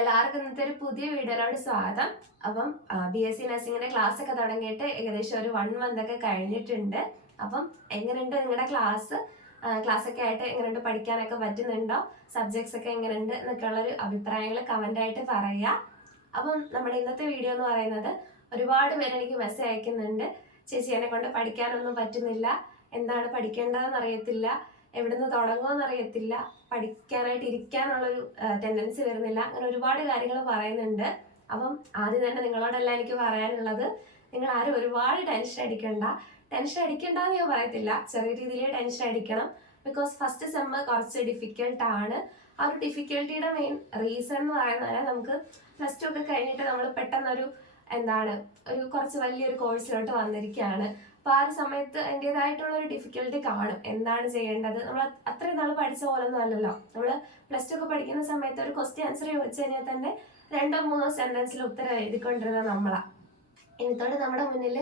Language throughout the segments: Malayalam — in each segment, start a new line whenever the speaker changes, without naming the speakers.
എല്ലാവർക്കും ഇന്നത്തെ ഒരു പുതിയ വീഡിയോയിലോട് സ്വാഗതം. അപ്പം ബി എസ് സി നഴ്സിംഗിന്റെ ക്ലാസ് ഒക്കെ തുടങ്ങിയിട്ട് ഏകദേശം ഒരു വൺ മന്ത് ഒക്കെ കഴിഞ്ഞിട്ടുണ്ട്. അപ്പം എങ്ങനെയുണ്ട് നിങ്ങളുടെ ക്ലാസ് ക്ലാസ് ഒക്കെ ആയിട്ട് എങ്ങനെയുണ്ട്? പഠിക്കാനൊക്കെ പറ്റുന്നുണ്ടോ? സബ്ജക്ട്സ് ഒക്കെ എങ്ങനെയുണ്ട്? എന്നൊക്കെയുള്ള ഒരു അഭിപ്രായങ്ങൾ കമന്റ് ആയിട്ട് പറയുക അപ്പം നമ്മുടെ ഇന്നത്തെ വീഡിയോ എന്ന് പറയുന്നത് ഒരുപാട് പേര് എനിക്ക് മെസ്സേജ് അയക്കുന്നുണ്ട്. ചേച്ചി എന്നെ കൊണ്ട് പഠിക്കാനൊന്നും പറ്റുന്നില്ല. എന്താണ് പഠിക്കേണ്ടതെന്ന് അറിയത്തില്ല. എവിടുന്ന് തുടങ്ങുമെന്ന് അറിയത്തില്ല പഠിക്കാനായിട്ട് ഇരിക്കാനുള്ളൊരു ടെൻഡൻസി വരുന്നില്ല. അങ്ങനെ ഒരുപാട് കാര്യങ്ങൾ പറയുന്നുണ്ട്. അപ്പം ആദ്യം തന്നെ നിങ്ങളോടല്ല എനിക്ക് പറയാനുള്ളത്. നിങ്ങൾ ആരും ഒരുപാട് ടെൻഷൻ അടിക്കണ്ട. ടെൻഷൻ അടിക്കണ്ട എന്ന് ഞാൻ പറയത്തില്ല. ചെറിയ രീതിയിൽ ടെൻഷൻ അടിക്കണം. ബിക്കോസ് ഫസ്റ്റ് സെമ്മ് കുറച്ച് ഡിഫിക്കൽട്ട് ആണ്. ആ ഒരു ഡിഫിക്കൽട്ടിയുടെ മെയിൻ റീസൺ എന്ന് പറയുന്നത് നമുക്ക് പ്ലസ് ടു ഒക്കെ കഴിഞ്ഞിട്ട് നമ്മൾ പെട്ടെന്നൊരു എന്താണ് ഒരു കുറച്ച് വലിയൊരു കോഴ്സിലോട്ട് വന്നിരിക്കുകയാണ്. അപ്പോൾ ആ ഒരു സമയത്ത് അതിന്റെതായിട്ടുള്ള ഒരു ഡിഫിക്കൽട്ടി കാണും. എന്താണ് ചെയ്യേണ്ടത്? നമ്മൾ അത്രയും നാൾ പഠിച്ച പോലെ ഒന്നും അല്ലല്ലോ. നമ്മൾ പ്ലസ് ടു ഒക്കെ പഠിക്കുന്ന സമയത്ത് ഒരു ക്വസ്റ്റ്യൻ ആൻസർ ചോദിച്ചു കഴിഞ്ഞാൽ തന്നെ രണ്ടോ മൂന്നോ സെന്റൻസിൽ ഉത്തരം എഴുതിക്കൊണ്ടിരുന്ന നമ്മളാ. ഇന്നത്തോടെ നമ്മുടെ മുന്നിൽ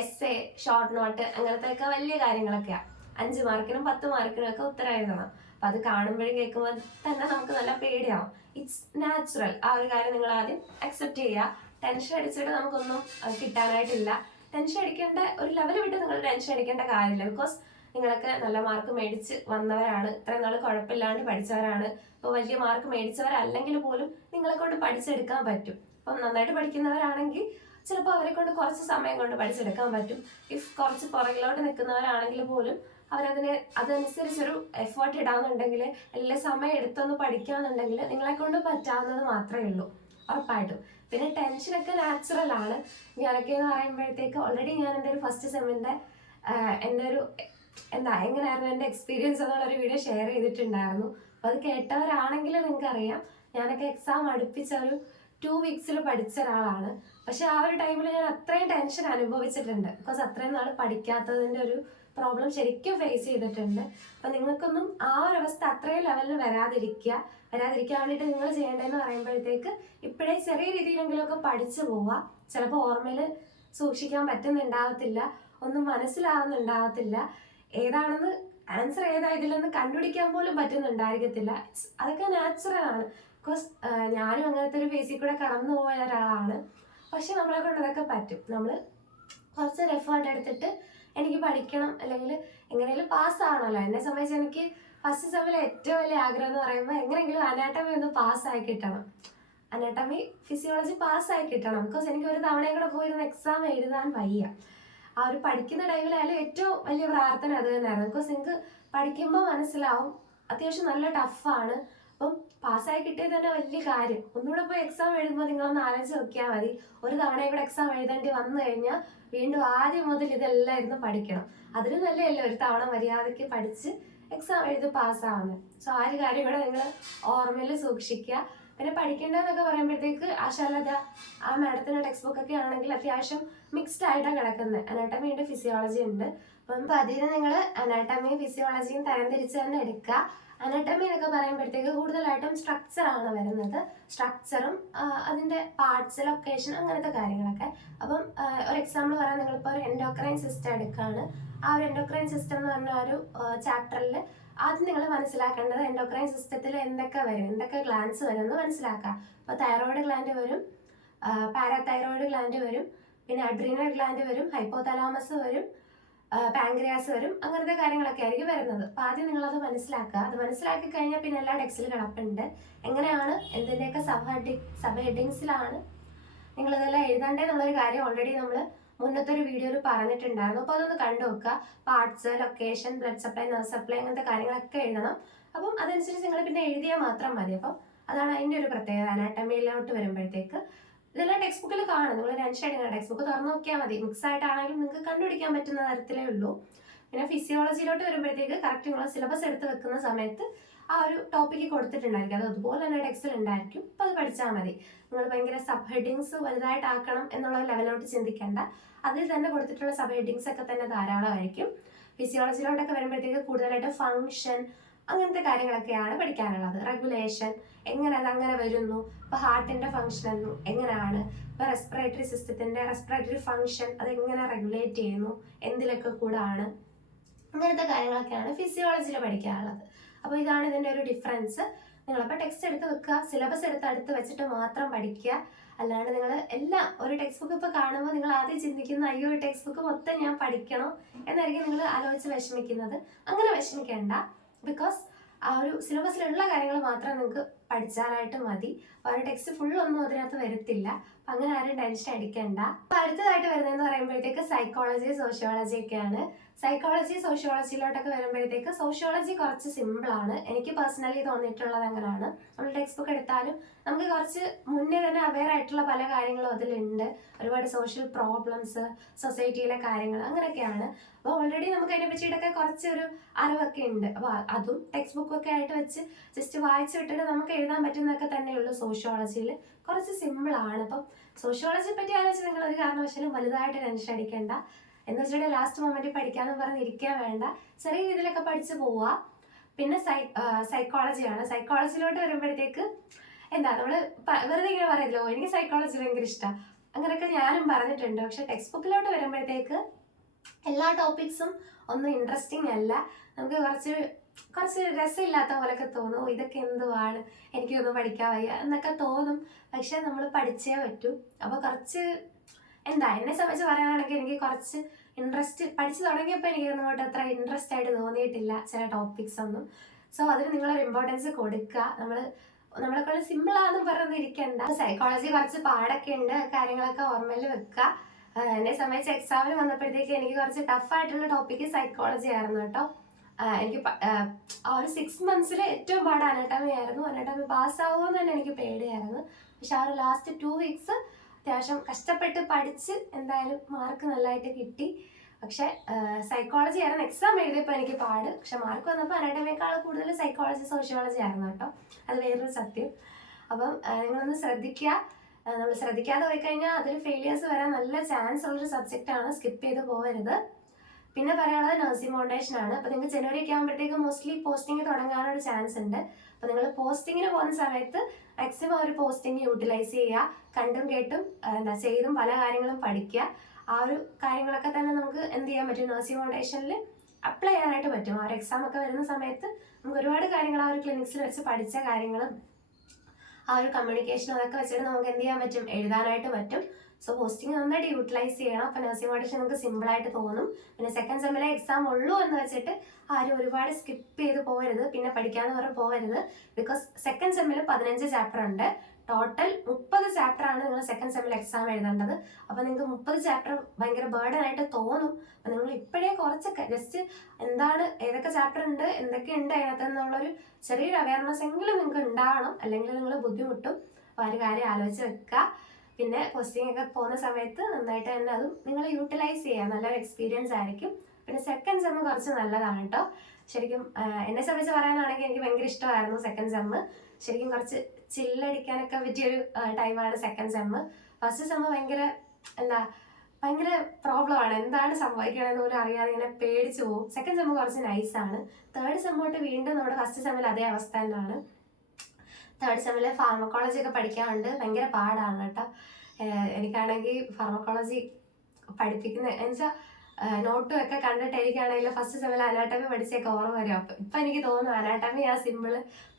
എസ് എ ഷോർട്ട് നോട്ട് അങ്ങനത്തെ ഒക്കെ വലിയ കാര്യങ്ങളൊക്കെയാണ് അഞ്ച് മാർക്കിനും പത്ത് മാർക്കിനും ഒക്കെ ഉത്തരം എഴുതണം. അപ്പൊ അത് കാണുമ്പോഴും കേൾക്കുമ്പോൾ തന്നെ നമുക്ക് നല്ല പേടിയാവും. ഇറ്റ്സ് നാച്ചുറൽ ആ ഒരു കാര്യം നിങ്ങൾ ആദ്യം അക്സെപ്റ്റ് ചെയ്യുക. ടെൻഷൻ അടിച്ചിട്ട് നമുക്കൊന്നും കിട്ടാനായിട്ടില്ല. ടെൻഷൻ അടിക്കേണ്ട ഒരു ലെവൽ വിട്ട് നിങ്ങൾ ടെൻഷൻ അടിക്കേണ്ട കാര്യമില്ല. ബിക്കോസ് നിങ്ങളൊക്കെ നല്ല മാർക്ക് മേടിച്ച് വന്നവരാണ്. ഇത്ര നാൾ കുഴപ്പമില്ലാണ്ട് പഠിച്ചവരാണ്. ഇപ്പോൾ വലിയ മാർക്ക് മേടിച്ചവരല്ലെങ്കിൽ പോലും നിങ്ങളെ കൊണ്ട് പഠിച്ചെടുക്കാൻ പറ്റും. അപ്പം നന്നായിട്ട് പഠിക്കുന്നവരാണെങ്കിൽ ചിലപ്പോൾ അവരെ കൊണ്ട് കുറച്ച് സമയം കൊണ്ട് പഠിച്ചെടുക്കാൻ പറ്റും. ഇഫ് കുറച്ച് പുറകിലോട്ട് നിൽക്കുന്നവരാണെങ്കിൽ പോലും അവരതിനെ അതനുസരിച്ചൊരു എഫേർട്ട് ഇടാന്നുണ്ടെങ്കിൽ അല്ലെങ്കിൽ സമയം എടുത്തൊന്ന് പഠിക്കാന്നുണ്ടെങ്കിൽ നിങ്ങളെ കൊണ്ട് പറ്റാവുന്നത് മാത്രമേ ഉള്ളൂ. ഉറപ്പായിട്ടും. പിന്നെ ടെൻഷനൊക്കെ നാച്ചുറൽ ആണ്. ഞാനൊക്കെ എന്ന് പറയുമ്പോഴത്തേക്ക് ഓൾറെഡി ഞാൻ എന്റെ ഒരു ഫസ്റ്റ് സെമ്മിന്റെ എന്റെ ഒരു എന്താ എങ്ങനെയായിരുന്നു എന്റെ എക്സ്പീരിയൻസ് എന്നുള്ളൊരു വീഡിയോ ഷെയർ ചെയ്തിട്ടുണ്ടായിരുന്നു. അപ്പോൾ അത് കേട്ടവരാണെങ്കിൽ നിങ്ങൾക്കറിയാം. ഞാനൊക്കെ എക്സാം അടുപ്പിച്ച ഒരു ടു വീക്സിൽ പഠിച്ച ഒരാളാണ്. പക്ഷെ ആ ഒരു ടൈമിൽ ഞാൻ അത്രയും ടെൻഷൻ അനുഭവിച്ചിട്ടുണ്ട്. ബിക്കോസ് അത്രയും നാൾ പഠിക്കാത്തതിന്റെ ഒരു പ്രോബ്ലം ശരിക്കും ഫേസ് ചെയ്തിട്ടുണ്ട്. അപ്പം നിങ്ങൾക്കൊന്നും ആ ഒരു അവസ്ഥ അത്രയും ലെവലിൽ വരാതിരിക്കുക. വരാതിരിക്കാൻ വേണ്ടിയിട്ട് നിങ്ങൾ ചെയ്യേണ്ടതെന്ന് പറയുമ്പോഴത്തേക്ക് ഇപ്പോഴേ ചെറിയ രീതിയിലെങ്കിലുമൊക്കെ പഠിച്ചു പോവുക. ചിലപ്പോൾ ഓർമ്മയിൽ സൂക്ഷിക്കാൻ പറ്റുന്നുണ്ടാവത്തില്ല. ഒന്നും മനസ്സിലാവുന്നുണ്ടാവത്തില്ല. ഏതാണെന്ന് ആൻസർ ഏതാ കണ്ടുപിടിക്കാൻ പോലും പറ്റുന്നുണ്ടായിരിക്കത്തില്ല. അതൊക്കെ നാച്ചുറൽ ആണ്. ബിക്കോസ് ഞാനും അങ്ങനത്തെ ഒരു ഫേസിൽ കൂടെ കടന്നു പോയ ഒരാളാണ്. പക്ഷെ നമ്മളെ കൊണ്ട് അതൊക്കെ പറ്റും. നമ്മൾ കുറച്ച് എഫേർട്ട് എടുത്തിട്ട് എനിക്ക് പഠിക്കണം അല്ലെങ്കിൽ എങ്ങനെയെങ്കിലും പാസ്സാവണമല്ലോ എന്നെ സംബന്ധിച്ച് എനിക്ക് ഫസ്റ്റ് സെമ്മിലെ ഏറ്റവും വലിയ ആഗ്രഹം എന്ന് പറയുമ്പോൾ എങ്ങനെയെങ്കിലും അനാട്ടമി ഒന്ന് പാസ്സായി കിട്ടണം. അനാട്ടമി ഫിസിയോളജി പാസ്സായി കിട്ടണം. ബിക്കോസ് എനിക്ക് ഒരു തവണയും കൂടെ പോയിരുന്ന എക്സാം എഴുതാൻ വയ്യ. ആ ഒരു പഠിക്കുന്ന ടൈമിലായാലും ഏറ്റവും വലിയ പ്രാർത്ഥന അത് തന്നെയായിരുന്നു. ബിക്കോസ് എനിക്ക് പഠിക്കുമ്പോൾ മനസ്സിലാവും അത്യാവശ്യം നല്ല ടഫാണ് അപ്പം പാസ്സായി കിട്ടിയത് തന്നെ വലിയ കാര്യം. ഒന്നുകൂടെ പോയി എക്സാം എഴുതുമ്പോൾ നിങ്ങളൊന്ന് ആലോചിച്ച് നോക്കിയാൽ മതി. ഒരു തവണ ഇവിടെ എക്സാം എഴുതേണ്ടി വന്നു കഴിഞ്ഞാൽ വീണ്ടും ആദ്യം മുതൽ ഇതെല്ലാം ഇരുന്ന് പഠിക്കണം. അതിന് നല്ലതല്ലേ ഒരു തവണ മര്യാദയ്ക്ക് പഠിച്ച് എക്സാം എഴുതി പാസ്സാവുന്നത് സോ ആ ഒരു കാര്യം ഇവിടെ നിങ്ങൾ ഓർമ്മയിൽ സൂക്ഷിക്കുക. പിന്നെ പഠിക്കേണ്ടതെന്നൊക്കെ പറയുമ്പോഴത്തേക്ക് ആശാലത ആ മാഡത്തിന്റെ ടെക്സ്റ്റ് ബുക്ക് ഒക്കെ ആണെങ്കിൽ അത്യാവശ്യം മിക്സ്ഡ് ആയിട്ടാണ് കിടക്കുന്നത് അനാട്ടമി ഉണ്ട് ഫിസിയോളജി ഉണ്ട്. അപ്പം അതിന് നിങ്ങൾ അനാട്ടമിയും ഫിസിയോളജിയും തരംതിരിച്ച് തന്നെ എടുക്കുക. അനാട്ടമി എന്നൊക്കെ പറയുമ്പോഴത്തേക്ക് കൂടുതലായിട്ടും സ്ട്രക്ചർ ആണ് വരുന്നത്. സ്ട്രക്ചറും അതിന്റെ പാർട്സ് ലൊക്കേഷൻ അങ്ങനത്തെ കാര്യങ്ങളൊക്കെ. അപ്പം ഒരു എക്സാമ്പിൾ പറയാൻ നിങ്ങളിപ്പോൾ ഒരു എൻഡോക്രൈൻ സിസ്റ്റം എടുക്കുകയാണ് ആ ഒരു എൻഡോക്രൈൻ സിസ്റ്റം എന്ന് പറഞ്ഞ ഒരു ചാപ്റ്ററിൽ ആദ്യം നിങ്ങൾ മനസ്സിലാക്കേണ്ടത് എൻഡോക്രൈൻ സിസ്റ്റത്തിൽ എന്തൊക്കെ വരും എന്തൊക്കെ ഗ്ലാൻസ് വരും എന്ന് മനസ്സിലാക്കുക. അപ്പോൾ തൈറോയിഡ് ഗ്ലാൻഡ് വരും പാരാതൈറോയിഡ് ഗ്ലാൻഡ് വരും പിന്നെ അഡ്രീനൽ ഗ്ലാൻഡ് വരും ഹൈപ്പോതലാമസ് വരും പാങ്ക്രിയാസ് വരും അങ്ങനത്തെ കാര്യങ്ങളൊക്കെ ആയിരിക്കും വരുന്നത്. അപ്പോൾ ആദ്യം നിങ്ങളത് മനസ്സിലാക്കുക. അത് മനസ്സിലാക്കി കഴിഞ്ഞാൽ പിന്നെ എല്ലാ ടെക്സ്റ്റിൽ കിടപ്പുണ്ട്. എങ്ങനെയാണ്? എന്തിന്റെയൊക്കെ സബ് ഹെഡിങ് സബ് ഹെഡിങ്സിലാണ് നിങ്ങളിതെല്ലാം എഴുതണ്ടേ എന്നുള്ളൊരു കാര്യം ഓൾറെഡി നമ്മൾ മുന്നത്തെ ഒരു വീഡിയോയിൽ പറഞ്ഞിട്ടുണ്ടായിരുന്നു. അപ്പോൾ അതൊന്ന് കണ്ടു നോക്കുക. Parts location blood supply nerve supply അങ്ങനത്തെ കാര്യങ്ങളൊക്കെ എഴുതണം. അപ്പം അതനുസരിച്ച് നിങ്ങൾ പിന്നെ എഴുതിയാൽ മാത്രം മതി. അപ്പം അതാണ് അതിന്റെ ഒരു പ്രത്യേകത. അനാട്ടമിയിലോട്ട് വരുമ്പോഴത്തേക്ക് ഇതെല്ലാം ടെക്സ്റ്റ് ബുക്കിൽ കാണും നിങ്ങൾ അടിക്കണം ടെക്സ്റ്റ് ബുക്ക് തുറന്നു നോക്കിയാൽ മതി. മിക്സ് ആയിട്ടാണെങ്കിലും നിങ്ങൾക്ക് കണ്ടുപിടിക്കാൻ പറ്റുന്ന തരത്തിലേ ഉള്ളൂ. പിന്നെ ഫിസിയോളജിയിലോട്ട് വരുമ്പോഴത്തേക്ക് കറക്റ്റ് നിങ്ങൾ സിലബസ് എടുത്ത് വെക്കുന്ന സമയത്ത് ആ ഒരു ടോപ്പിക്ക് കൊടുത്തിട്ടുണ്ടായിരിക്കും. അത് അതുപോലെ തന്നെ ടെക്സ്റ്റിൽ ഉണ്ടായിരിക്കും. അപ്പോൾ അത് പഠിച്ചാൽ മതി. നിങ്ങൾ ഭയങ്കര സബ് ഹെഡിങ്സ് വലുതായിട്ടാക്കണം എന്നുള്ള ലെവലിലോട്ട് ചിന്തിക്കേണ്ട. അതിൽ തന്നെ കൊടുത്തിട്ടുള്ള സബ് ഹെഡിങ്സ് ഒക്കെ തന്നെ ധാരാളമായിരിക്കും. ഫിസിയോളജിയിലോട്ടൊക്കെ വരുമ്പോഴത്തേക്ക് കൂടുതലായിട്ട് ഫങ്ഷൻ അങ്ങനത്തെ കാര്യങ്ങളൊക്കെയാണ് പഠിക്കാനുള്ളത്. റെഗുലേഷൻ എങ്ങനെ അത് അങ്ങനെ വരുന്നു? ഇപ്പൊ ഹാർട്ടിന്റെ ഫങ്ഷൻ എങ്ങനെയാണ്? ഇപ്പൊ റെസ്പിറേറ്ററി സിസ്റ്റത്തിന്റെ റെസ്പിറേറ്ററി ഫങ്ഷൻ അത് എങ്ങനെ റെഗുലേറ്റ് ചെയ്യുന്നു? എന്തിലൊക്കെ കൂടാണ്? അങ്ങനത്തെ കാര്യങ്ങളൊക്കെയാണ് ഫിസിയോളജിയിൽ പഠിക്കാനുള്ളത്. അപ്പോൾ ഇതാണ് ഇതിന്റെ ഒരു ഡിഫറൻസ് നിങ്ങളപ്പോൾ ടെക്സ്റ്റ് എടുത്ത് വെക്കുക സിലബസ് എടുത്ത് അടുത്ത് വെച്ചിട്ട് മാത്രം പഠിക്കുക. അല്ലാണ്ട് നിങ്ങൾ എല്ലാം ഒരു ടെക്സ്റ്റ് ബുക്ക് ഇപ്പോൾ കാണുമ്പോൾ നിങ്ങൾ ആദ്യം ചിന്തിക്കുന്ന അയ്യോ ടെക്സ്റ്റ് ബുക്ക് മൊത്തം ഞാൻ പഠിക്കണം എന്നായിരിക്കും നിങ്ങൾ ആലോചിച്ച് വിഷമിക്കുന്നത്. അങ്ങനെ വിഷമിക്കേണ്ട. ബിക്കോസ് ആ ഒരു സിലബസിലുള്ള കാര്യങ്ങൾ മാത്രം നിങ്ങൾക്ക് പഠിച്ചാലായിട്ട് മതി. ഒരു ടെക്സ്റ്റ് ഫുൾ ഒന്നും അതിനകത്ത് വരത്തില്ല. അങ്ങനെ ആരും ടെൻഷൻ അടിക്കണ്ട. അപ്പൊ അടുത്തതായിട്ട് വരുന്നതെന്ന് പറയുമ്പോഴത്തേക്ക് സൈക്കോളജി സോഷ്യോളജി ഒക്കെയാണ്. സൈക്കോളജി സോഷ്യോളജിയിലോട്ടൊക്കെ വരുമ്പോഴത്തേക്ക് സോഷ്യോളജി കുറച്ച് സിമ്പിൾ ആണ്. എനിക്ക് പേഴ്സണലി തോന്നിയിട്ടുള്ളത് അങ്ങനെയാണ്. നമ്മൾ ടെക്സ്റ്റ് ബുക്ക് എടുത്താലും നമുക്ക് കുറച്ച് മുന്നേ തന്നെ അവെയർ ആയിട്ടുള്ള പല കാര്യങ്ങളും അതിലുണ്ട്. ഒരുപാട് സോഷ്യൽ പ്രോബ്ലംസ് സൊസൈറ്റിയിലെ കാര്യങ്ങൾ അങ്ങനെയൊക്കെയാണ്. അപ്പോൾ ഓൾറെഡി നമുക്ക് അതിനെ പറ്റിയിട്ടൊക്കെ കുറച്ചൊരു അറിവൊക്കെ ഉണ്ട്. അപ്പോൾ അതും ടെക്സ്റ്റ് ബുക്കൊക്കെ ആയിട്ട് വെച്ച് ജസ്റ്റ് വായിച്ചു വിട്ടിട്ട് നമുക്ക് എഴുതാൻ പറ്റുന്നതൊക്കെ തന്നെയുള്ളൂ സോഷ്യോളജിയിൽ കുറച്ച് സിമ്പിൾ ആണ്. അപ്പം സോഷ്യോളജിയെ പറ്റി ആലോചിച്ച് നിങ്ങൾ ഒരു കാരണവശാലും വലുതായിട്ട് ടെൻഷൻ അടിക്കേണ്ട. എന്ന് വെച്ചിട്ടുണ്ടെങ്കിൽ ലാസ്റ്റ് മൊമെന്റിൽ പഠിക്കാന്ന് പറഞ്ഞിരിക്കാൻ വേണ്ട. ചെറിയ രീതിയിലൊക്കെ പഠിച്ചു പോവുക പിന്നെ സൈ സൈക്കോളജിയാണ് സൈക്കോളജിയിലോട്ട് വരുമ്പോഴത്തേക്ക് എന്താ നമ്മൾ വെറുതെ ഇങ്ങനെ പറയല്ലോ എനിക്ക് സൈക്കോളജി ഭയങ്കര ഇഷ്ടമാണ് അങ്ങനെയൊക്കെ ഞാനും പറഞ്ഞിട്ടുണ്ട്. പക്ഷെ ടെക്സ്റ്റ് ബുക്കിലോട്ട് വരുമ്പോഴത്തേക്ക് എല്ലാ ടോപ്പിക്സും ഒന്നും ഇൻട്രസ്റ്റിംഗ് അല്ല. നമുക്ക് കുറച്ച് കുറച്ച് രസമില്ലാത്ത പോലൊക്കെ തോന്നും "ഓ, ഇതൊക്കെ എന്തുവാണ്? എനിക്കൊന്നും പഠിക്കാൻ വയ്യ എന്നൊക്കെ തോന്നും. പക്ഷെ നമ്മൾ പഠിച്ചേ പറ്റൂ. അപ്പോൾ കുറച്ച് എന്താ എന്നെ സംബന്ധിച്ച് പറയുകയാണെങ്കിൽ എനിക്ക് കുറച്ച് ഇൻട്രസ്റ്റ് പഠിച്ചു തുടങ്ങിയപ്പോൾ എനിക്ക് അങ്ങോട്ട് അത്ര ഇൻട്രസ്റ്റ് ആയിട്ട് തോന്നിയിട്ടില്ല ചില ടോപ്പിക്സ് ഒന്നും. സോ അതിന് നിങ്ങളൊരു ഇമ്പോർട്ടൻസ് കൊടുക്കുക നമ്മൾ നമ്മളെ കൊണ്ട് സിമ്പിൾ ആണെന്ന് പറഞ്ഞൊന്നും ഇരിക്കണ്ട. സൈക്കോളജി കുറച്ച് പാടൊക്കെ ഉണ്ട്. കാര്യങ്ങളൊക്കെ ഓർമ്മയിൽ വെക്കുക എന്നെ സംബന്ധിച്ച് എക്സാമിന് വന്നപ്പോഴത്തേക്ക് എനിക്ക് കുറച്ച് ടഫായിട്ടുള്ള ടോപ്പിക്ക് സൈക്കോളജി ആയിരുന്നു കേട്ടോ. എനിക്ക് ആ ഒരു സിക്സ് മന്ത്സിൽ ഏറ്റവും പാട് അനാട്ടമി ആയിരുന്നു അനാട്ടമി പാസ്സാവുമോ എന്ന് തന്നെ എനിക്ക് പേടിയായിരുന്നു. പക്ഷെ ആ ഒരു ലാസ്റ്റ് ടു വീക്സ് അത്യാവശ്യം കഷ്ടപ്പെട്ട് പഠിച്ച് എന്തായാലും മാർക്ക് നല്ലതായിട്ട് കിട്ടി. പക്ഷെ സൈക്കോളജി ആയിരുന്നു. എക്സാം എഴുതിയപ്പോൾ എനിക്ക് പാട്. പക്ഷെ മാർക്ക് വന്നപ്പോൾ അനാട്ടമിയേക്കാൾ കൂടുതൽ സൈക്കോളജി സോഷ്യോളജി ആയിരുന്നു കേട്ടോ. അത് വേറൊരു സത്യം. അപ്പം നിങ്ങളൊന്ന് ശ്രദ്ധിക്കുക. നമ്മൾ ശ്രദ്ധിക്കാതെ പോയി കഴിഞ്ഞാൽ അതിൽ ഫെയിലിയേഴ്സ് വരാൻ നല്ല ചാൻസ് ഉള്ളൊരു സബ്ജക്റ്റാണ് സ്കിപ്പ് ചെയ്ത് പോകരുത് പിന്നെ പറയാനുള്ളത് നഴ്സിംഗ് ഫൗണ്ടേഷൻ ആണ്. അപ്പോൾ നിങ്ങൾക്ക് ജനുവരി ഒക്കെ ആകുമ്പോഴത്തേക്ക് മോസ്റ്റ്ലി പോസ്റ്റിംഗ് തുടങ്ങാനൊരു ചാൻസ് ഉണ്ട്. അപ്പോൾ നിങ്ങൾ പോസ്റ്റിങ്ങിന് പോകുന്ന സമയത്ത് മാക്സിമം ഒരു പോസ്റ്റിംഗ് യൂട്ടിലൈസ് ചെയ്യുക. കണ്ടും കേട്ടും എന്താ ചെയ്തും പല കാര്യങ്ങളും പഠിക്കുക. ആ ഒരു കാര്യങ്ങളൊക്കെ തന്നെ നമുക്ക് എന്ത് ചെയ്യാൻ പറ്റും? നഴ്സിംഗ് ഫൗണ്ടേഷനിൽ അപ്ലൈ ചെയ്യാനായിട്ട് പറ്റും. ആ ഒരു എക്സാം ഒക്കെ വരുന്ന സമയത്ത് നമുക്ക് ഒരുപാട് കാര്യങ്ങൾ ആ ഒരു ക്ലിനിക്സിൽ വെച്ച് പഠിച്ച കാര്യങ്ങളും ആ ഒരു കമ്മ്യൂണിക്കേഷനും അതൊക്കെ വെച്ചിട്ട് നമുക്ക് എന്ത് ചെയ്യാൻ പറ്റും? എഴുതാനായിട്ട് പറ്റും. സോ പോസ്റ്റിംഗ് നന്നായിട്ട് യൂട്ടിലൈസ് ചെയ്യണം. അപ്പോൾ നഴ്സിംഗ് ഓഡിഷൻ നമുക്ക് സിമ്പിൾ ആയിട്ട് തോന്നും. പിന്നെ സെക്കൻഡ് സെമ്മിലെ എക്സാം ഉള്ളൂ എന്ന് വെച്ചിട്ട് ആരും ഒരുപാട് സ്കിപ്പ് ചെയ്ത് പോകരുത് പിന്നെ പഠിക്കാന്ന് പറഞ്ഞ് പോകരുത് ബിക്കോസ് സെക്കൻഡ് സെമ്മിൽ പതിനഞ്ച് ചാപ്റ്റർ ഉണ്ട്. ടോട്ടൽ മുപ്പത് ചാപ്റ്റർ ആണ് നിങ്ങൾ സെക്കൻഡ് സെമ്മിൽ എക്സാം എഴുതേണ്ടത്. അപ്പോൾ നിങ്ങൾക്ക് മുപ്പത് ചാപ്റ്റർ ഭയങ്കര ബേർഡൻ ആയിട്ട് തോന്നും. അപ്പോൾ നിങ്ങൾ ഇപ്പോഴേ കുറച്ചൊക്കെ ജസ്റ്റ് എന്താണ് ഏതൊക്കെ ചാപ്റ്റർ ഉണ്ട് എന്തൊക്കെ ഉണ്ട് അതിനകത്ത് എന്നുള്ളൊരു ചെറിയൊരു അവയർനെസ് എങ്കിലും നിങ്ങൾക്ക് ഉണ്ടാവണം. അല്ലെങ്കിൽ നിങ്ങൾ ബുദ്ധിമുട്ടും അപ്പോൾ ആ ഒരു കാര്യം ആലോചിച്ച് വെക്കുക. പിന്നെ പോസ്റ്റിംഗ് ഒക്കെ പോകുന്ന സമയത്ത് നന്നായിട്ട് തന്നെ അതും നിങ്ങൾ യൂട്ടിലൈസ് ചെയ്യുക നല്ലൊരു എക്സ്പീരിയൻസ് ആയിരിക്കും. പിന്നെ സെക്കൻഡ് സെമ്മ് കുറച്ച് നല്ലതാണ് കേട്ടോ ശരിക്കും എന്നെ സംബന്ധിച്ച് പറയാനാണെങ്കിൽ എനിക്ക് ഭയങ്കര ഇഷ്ടമായിരുന്നു സെക്കൻഡ് സെമ്മ് ശരിക്കും കുറച്ച് ചില്ലടിക്കാനൊക്കെ പറ്റിയൊരു ടൈമാണ് സെക്കൻഡ് സെമ്മ് ഫസ്റ്റ് സെമ്മ് ഭയങ്കര എന്താ ഭയങ്കര പ്രോബ്ലമാണ് എന്താണ് സംഭവിക്കണമെന്ന് പോലും അറിയാതെ ഇങ്ങനെ പേടിച്ചു പോകും. സെക്കൻഡ് സെമ്മ് കുറച്ച് നൈസാണ് തേർഡ് സെമ്മോട്ട് വീണ്ടും നമ്മുടെ ഫസ്റ്റ് സെമ്മിൽ അതേ അവസ്ഥ തന്നെയാണ്. തേർഡ് സെമ്മിൽ ഫാർമക്കോളജി ഒക്കെ പഠിക്കാറുണ്ട് ഭയങ്കര പാടാണ് കേട്ടോ. എനിക്കാണെങ്കിൽ ഫാർമക്കോളജി പഠിപ്പിക്കുന്ന എന്നുവെച്ചാൽ നോട്ടും ഒക്കെ കണ്ടിട്ട് എനിക്കാണെങ്കിൽ ഫസ്റ്റ് സെമ്മിൽ അനാട്ടമി പഠിച്ചൊക്കെ ഓർമ്മ വരും. അപ്പം ഇപ്പം എനിക്ക് തോന്നുന്നു അനാട്ടമി ആ സിമ്പിൾ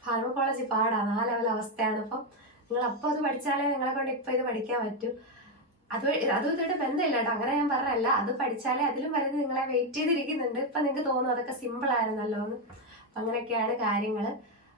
ഫാർമക്കോളജി പാടാണ്. ആ ലെവൽ അവസ്ഥയാണ്. അപ്പം നിങ്ങൾ അപ്പോൾ അത് പഠിച്ചാലേ നിങ്ങളെ കൊണ്ട് ഇപ്പോൾ ഇത് പഠിക്കാൻ പറ്റൂ. അത് അതും ഇതുമായിട്ട് ബന്ധമില്ല കേട്ടോ. അങ്ങനെ ഞാൻ പറഞ്ഞല്ല. അത് പഠിച്ചാലേ അതിലും വലുത് നിങ്ങളെ വെയിറ്റ് ചെയ്തിരിക്കുന്നുണ്ട്. ഇപ്പം നിങ്ങൾക്ക് തോന്നും അതൊക്കെ സിമ്പിൾ ആയിരുന്നല്ലോ എന്ന് അങ്ങനെയൊക്കെയാണ് കാര്യങ്ങൾ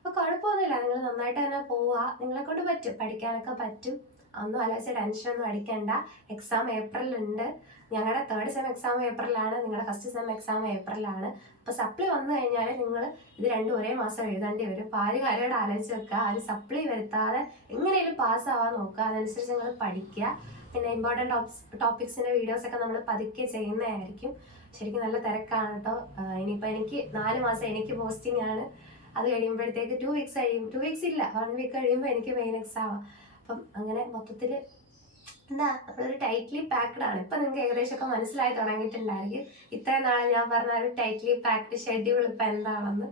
അപ്പോൾ കുഴപ്പമൊന്നുമില്ല. നിങ്ങൾ നന്നായിട്ട് തന്നെ പോവുക. നിങ്ങളെ കൊണ്ട് പറ്റും. പഠിക്കാനൊക്കെ പറ്റും. ഒന്നും ആലോചിച്ച് ടെൻഷനൊന്നും അടിക്കണ്ട. എക്സാം ഏപ്രിലുണ്ട് ഞങ്ങളുടെ തേർഡ് സെം എക്സാം ഏപ്രിലാണ് നിങ്ങളുടെ ഫസ്റ്റ് സെം എക്സാം ഏപ്രിലാണ് അപ്പോൾ സപ്ലി വന്നു കഴിഞ്ഞാൽ നിങ്ങൾ ഇത് രണ്ടും ഒരേ മാസം എഴുതേണ്ടി വരും. അപ്പോൾ ആര് കാര്യമായിട്ട് ആലോചിച്ച് വെക്കുക ആര് സപ്ലി വരുത്താതെ എങ്ങനെയും പാസ്സാവാൻ നോക്കുക. അതനുസരിച്ച് നിങ്ങൾ പഠിക്കുക. പിന്നെ ഇമ്പോർട്ടന്റ് ടോപ്സ് ടോപ്പിക്സിന്റെ വീഡിയോസൊക്കെ നമ്മൾ പതുക്കെ ചെയ്യുന്നതായിരിക്കും. ശരിക്കും നല്ല തിരക്കാണ് കേട്ടോ. ഇനിയിപ്പോൾ എനിക്ക് നാല് മാസം എനിക്ക് പോസ്റ്റിംഗ് ആണ്. അത് കഴിയുമ്പോഴത്തേക്ക് ടു വീക്സ് കഴിയും. ടു വീക്സ് ഇല്ല. വൺ വീക്ക് കഴിയുമ്പോൾ എനിക്ക് മെയിൻ എക്സാം അപ്പം അങ്ങനെ മൊത്തത്തിൽ എന്താ നമ്മളൊരു ടൈറ്റ്ലി പാക്ഡ് ആണ്. ഇപ്പം നിങ്ങൾക്ക് ഏകദേശമൊക്കെ മനസ്സിലായി തുടങ്ങിയിട്ടുണ്ടായിരിക്കും. ഇത്രയും നാളെ ഞാൻ പറഞ്ഞ ഒരു ടൈറ്റ്ലി പാക്ഡ് ഷെഡ്യൂൾ ഇപ്പം എന്താണെന്ന്.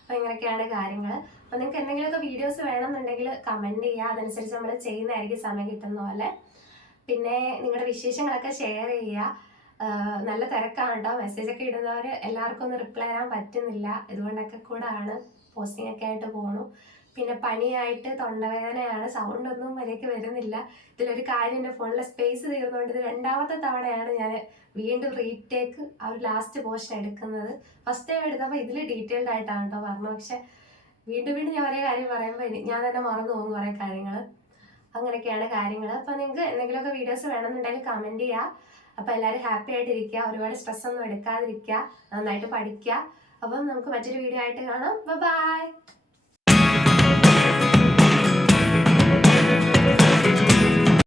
അപ്പം ഇങ്ങനെയൊക്കെയാണ് കാര്യങ്ങൾ അപ്പം നിങ്ങൾക്ക് എന്തെങ്കിലുമൊക്കെ വീഡിയോസ് വേണമെന്നുണ്ടെങ്കിൽ കമന്റ് ചെയ്യുക. അതനുസരിച്ച് നമ്മൾ ചെയ്യുന്നതായിരിക്കും സമയം കിട്ടുന്ന പോലെ. പിന്നെ നിങ്ങളുടെ വിശേഷങ്ങളൊക്കെ ഷെയർ ചെയ്യുക. നല്ല തിരക്കാണ് കേട്ടോ. മെസ്സേജൊക്കെ ഇടുന്നവർ എല്ലാവർക്കും ഒന്നും റിപ്ലൈ ചെയ്യാൻ പറ്റുന്നില്ല. ഇതുകൊണ്ടൊക്കെ കൂടെ ആണ് പോസ്റ്റിംഗ് ഒക്കെ ആയിട്ട് പോണു. പിന്നെ പനിയായിട്ട് തൊണ്ടവേദനയാണ്. സൗണ്ട് ഒന്നും വരെയൊക്കെ വരുന്നില്ല. ഇതിലൊരു കാര്യം എന്റെ ഫോണിലെ സ്പേസ് തീർന്നുകൊണ്ട് ഇത് രണ്ടാമത്തെ തവണയാണ് ഞാൻ വീണ്ടും റീടേക്ക് ആ ഒരു ലാസ്റ്റ് പോർഷൻ എടുക്കുന്നത്. ഫസ്റ്റ് ടൈം എടുത്തപ്പോൾ ഇതിൽ ഡീറ്റെയിൽഡ് ആയിട്ടാണ് കേട്ടോ പറഞ്ഞത്. പക്ഷെ വീണ്ടും വീണ്ടും ഞാൻ ഒരേ കാര്യം പറയുമ്പോൾ ഞാൻ തന്നെ മറന്നു പോകും കുറേ കാര്യങ്ങൾ അങ്ങനെയൊക്കെയാണ് കാര്യങ്ങൾ അപ്പോൾ നിങ്ങൾക്ക് എന്തെങ്കിലുമൊക്കെ വീഡിയോസ് വേണമെന്നുണ്ടെങ്കിൽ കമന്റ് ചെയ്യുക അപ്പോൾ എല്ലാവരും ഹാപ്പി ആയിട്ടിരിക്കുക. ഒരുപാട് സ്ട്രെസ് ഒന്നും എടുക്കാതിരിക്കുക. നന്നായിട്ട് പഠിക്കുക. അപ്പം നമുക്ക് മറ്റൊരു വീഡിയോ ആയിട്ട് കാണാം. ബൈ